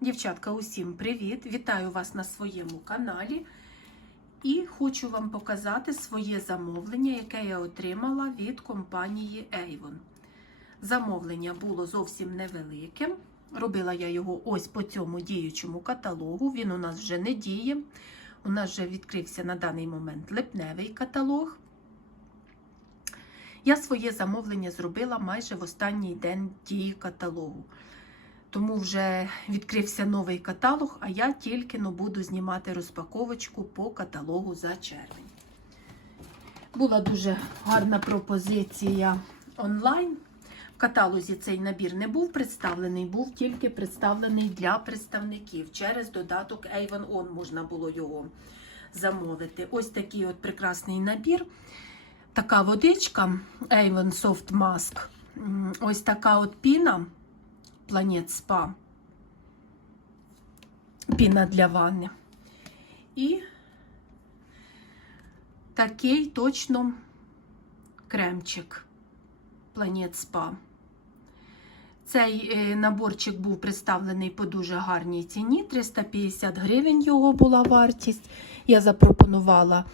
Дівчатка, усім привіт! Вітаю вас на своєму каналі. І хочу вам показати своє замовлення, яке я отримала від компанії Avon. Замовлення було зовсім невеликим. Робила я його ось по цьому діючому каталогу. Він у нас вже не діє. У нас вже відкрився на даний момент липневий каталог. Я своє замовлення зробила майже в останній день дії каталогу. Тому вже відкрився новий каталог, а я тільки но буду знімати розпаковочку по каталогу за червень. Була дуже гарна пропозиція онлайн. В каталозі цей набір не був представлений, був тільки представлений для представників. Через додаток Avon On можна було його замовити. Ось такий от прекрасний набір. Така водичка Avon Soft Mask. Ось така от піна. Планет Спа. Піна для ванни. І такий точно кремчик Планет Спа. Цей е, наборчик був представлений по дуже гарній ціні. 350 гривень його була вартість. Я запропонувала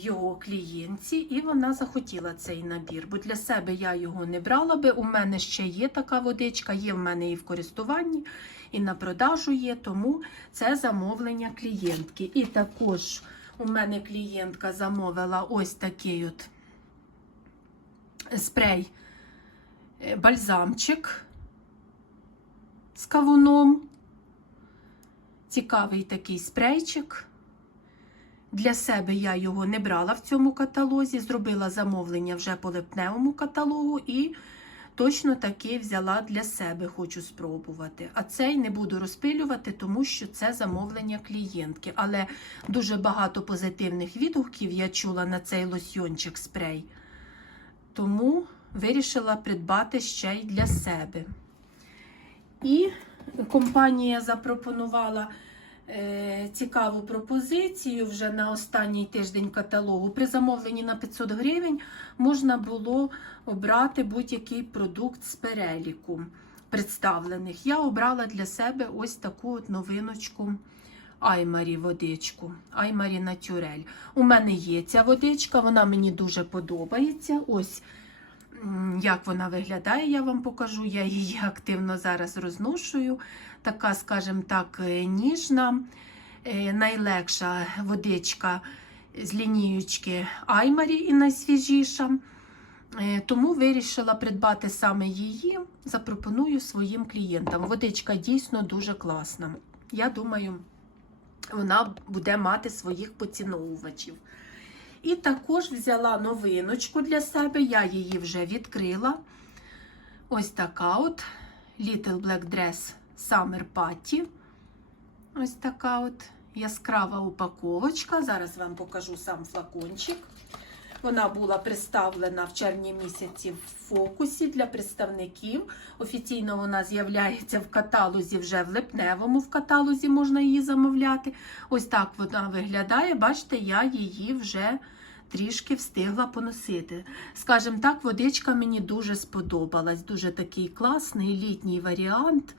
його клієнтці, і вона захотіла цей набір. Бо для себе я його не брала би. У мене ще є така водичка, є в мене і в користуванні, і на продажу є, тому це замовлення клієнтки. І також у мене клієнтка замовила ось такий от спрей е, бальзамчик з кавуном. Цікавий такий спрейчик. Для себе я його не брала в цьому каталозі, зробила замовлення вже по липневому каталогу і точно таки взяла для себе, хочу спробувати. А цей не буду розпилювати, тому що це замовлення клієнтки. Але дуже багато позитивних відгуків я чула на цей лосьйончик спрей. Тому вирішила придбати ще й для себе. І компанія запропонувала цікаву пропозицію вже на останній тиждень каталогу. При замовленні на 500 гривень можна було обрати будь-який продукт з переліку представлених. Я обрала для себе ось таку от новиночку. Аймарі водичку, Аймарі Натюрель. У мене є ця водичка, вона мені дуже подобається. Ось як вона виглядає, я вам покажу. Я її активно зараз розношую. Така, скажімо так, е, ніжна, е, найлегша водичка з лініючки Аймарі і найсвіжіша. Е, Тому вирішила придбати саме її, запропоную своїм клієнтам. Водичка дійсно дуже класна. Я думаю, вона буде мати своїх поціновувачів. І також взяла новиночку для себе, я її вже відкрила. Ось така от Little Black Dress Summer Patty. Ось така от яскрава упаковочка. Зараз вам покажу сам флакончик. Вона була представлена в червні місяці в фокусі для представників. Офіційно вона з'являється в каталозі вже в липневому. В каталозі можна її замовляти. Ось так вона виглядає. Бачите, я її вже трішки встигла поносити. Скажімо так, водичка мені дуже сподобалась. Дуже такий класний літній варіант.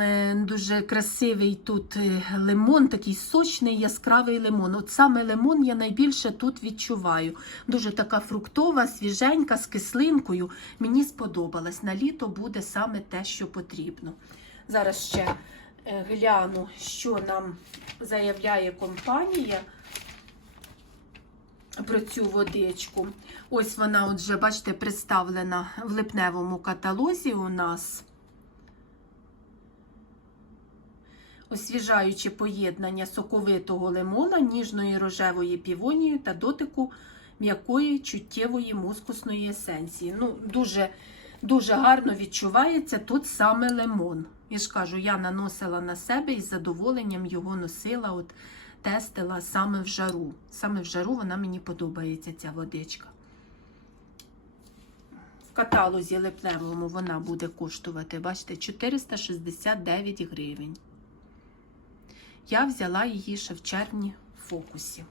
Е, Дуже красивий тут е, лимон, такий сочний, яскравий лимон. От саме лимон я найбільше тут відчуваю. Дуже така фруктова, свіженька, з кислинкою. Мені сподобалась. На літо буде саме те, що потрібно. Зараз ще е, гляну, що нам заявляє компанія про цю водичку. Ось вона, отже, бачите, представлена в липневому каталозі у нас. Освіжаюче поєднання соковитого лимона, ніжної рожевої півонії та дотику м'якої чуттєвої мускусної есенції. Ну, Дуже дуже гарно відчувається тут саме лимон. Я ж кажу, я наносила на себе і з задоволенням його носила, от тестила саме в жару. Саме в жару вона мені подобається, ця водичка. В каталозі липневому вона буде коштувати, бачите, 469 гривень. Я взяла її ще в червні в фокусі.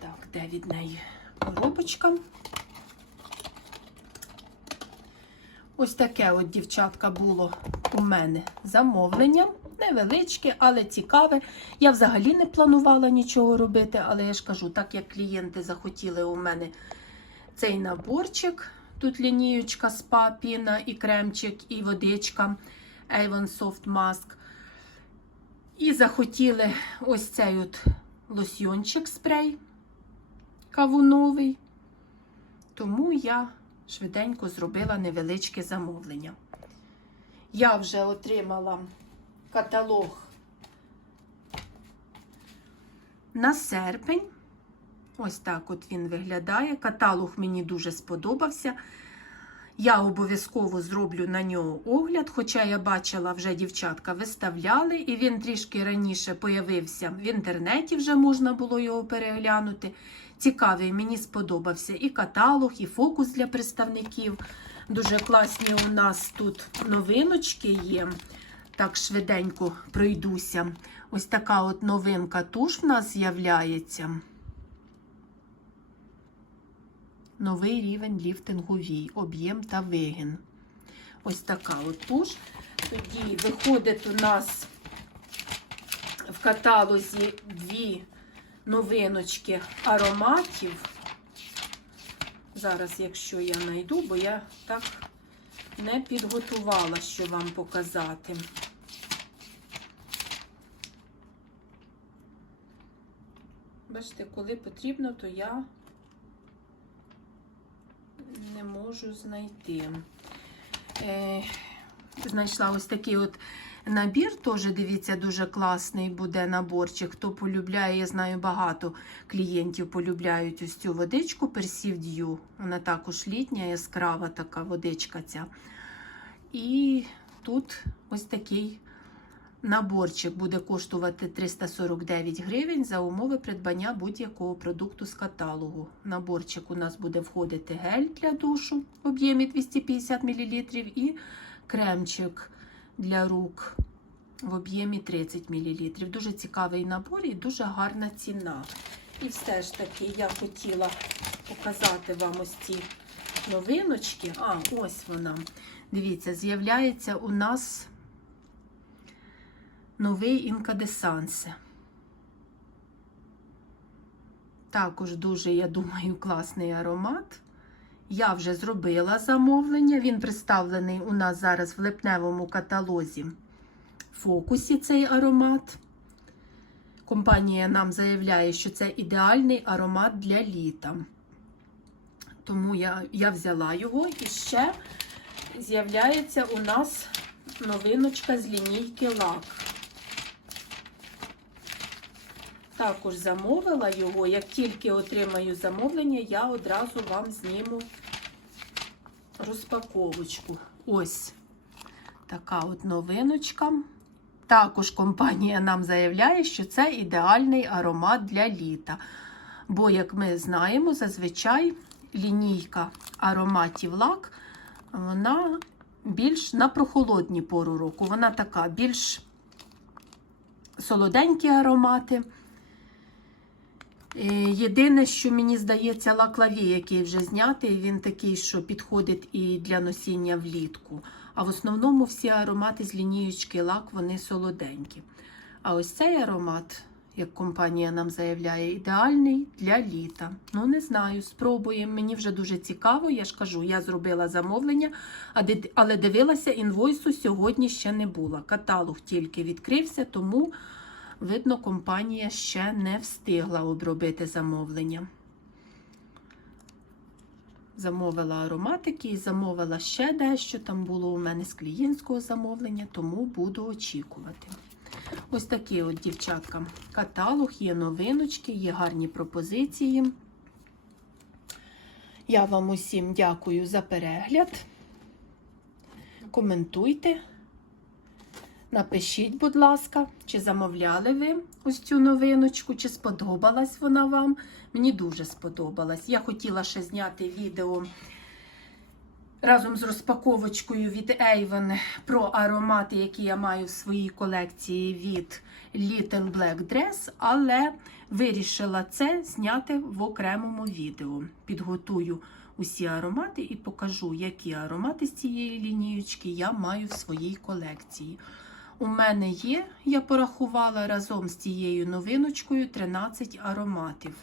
Так, де від неї коробочка? Ось таке от, дівчатка, було у мене замовлення. Невеличке, але цікаве. Я взагалі не планувала нічого робити, але я ж кажу, так як клієнти захотіли у мене цей наборчик. Тут лінієчка спа, піна і кремчик, і водичка Avon Soft Mask. І захотіли ось цей от лосьйончик спрей кавуновий. Тому я швиденько зробила невеличке замовлення. Я вже отримала каталог на серпень. Ось так от він виглядає. Каталог мені дуже сподобався. Я обов'язково зроблю на нього огляд, хоча я бачила, вже дівчатка виставляли, і він трішки раніше появився в інтернеті, вже можна було його переглянути. Цікавий, мені сподобався і каталог, і фокус для представників. Дуже класні у нас тут новиночки є. Так швиденько пройдуся. Ось така от новинка туш в нас з'являється. Новий рівень ліфтингу вій, об'єм та вигін. Ось така от туш. Тоді виходить у нас в каталозі дві новиночки ароматів. Зараз, якщо я знайду, бо я так не підготувала, що вам показати. Бачите, коли потрібно, то я не можу знайти. Е, знайшла ось такий от набір, теж дивіться, дуже класний буде наборчик. Хто полюбляє, я знаю, багато клієнтів полюбляють ось цю водичку Dew. Вона також літня, яскрава така водичка ця. І тут ось такий наборчик буде коштувати 349 гривень за умови придбання будь-якого продукту з каталогу. Наборчик у нас буде входити гель для душу в об'ємі 250 мл і кремчик для рук в об'ємі 30 мл. Дуже цікавий набор і дуже гарна ціна. І все ж таки я хотіла показати вам ось ці новиночки. А, ось вона. Дивіться, з'являється у нас новий інкадесансе. Також дуже, я думаю, класний аромат. Я вже зробила замовлення. Він представлений у нас зараз в липневому каталозі фокусі цей аромат. Компанія нам заявляє, що це ідеальний аромат для літа. Тому я, я взяла його і ще з'являється у нас новиночка з лінійки лак. Також замовила його. Як тільки отримаю замовлення, я одразу вам зніму розпаковочку. Ось така от новиночка. Також компанія нам заявляє, що це ідеальний аромат для літа. Бо, як ми знаємо, зазвичай лінійка ароматів лак, вона більш на прохолодні пору року. Вона така більш солоденькі аромати. Е, Єдине, що мені здається, лаклаві, який вже знятий, він такий, що підходить і для носіння влітку. А в основному всі аромати з лінієчки лак, вони солоденькі. А ось цей аромат, як компанія нам заявляє, ідеальний для літа. Ну, не знаю, спробуємо. Мені вже дуже цікаво. Я ж кажу, я зробила замовлення, але дивилася, інвойсу сьогодні ще не було. Каталог тільки відкрився, тому. Видно, компанія ще не встигла обробити замовлення. Замовила ароматики і замовила ще дещо. Там було у мене з клієнтського замовлення, тому буду очікувати. Ось такий от, дівчатка, каталог, є новиночки, є гарні пропозиції. Я вам усім дякую за перегляд. Коментуйте. Напишіть, будь ласка, чи замовляли ви ось цю новиночку, чи сподобалась вона вам. Мені дуже сподобалась. Я хотіла ще зняти відео разом з розпаковочкою від Avon про аромати, які я маю в своїй колекції від Little Black Dress, але вирішила це зняти в окремому відео. Підготую усі аромати і покажу, які аромати з цієї лінієчки я маю в своїй колекції. У мене є, я порахувала разом з цією новиночкою 13 ароматів.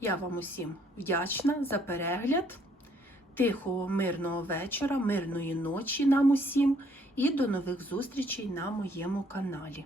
Я вам усім вдячна за перегляд. Тихого, мирного вечора, мирної ночі нам усім і до нових зустрічей на моєму каналі.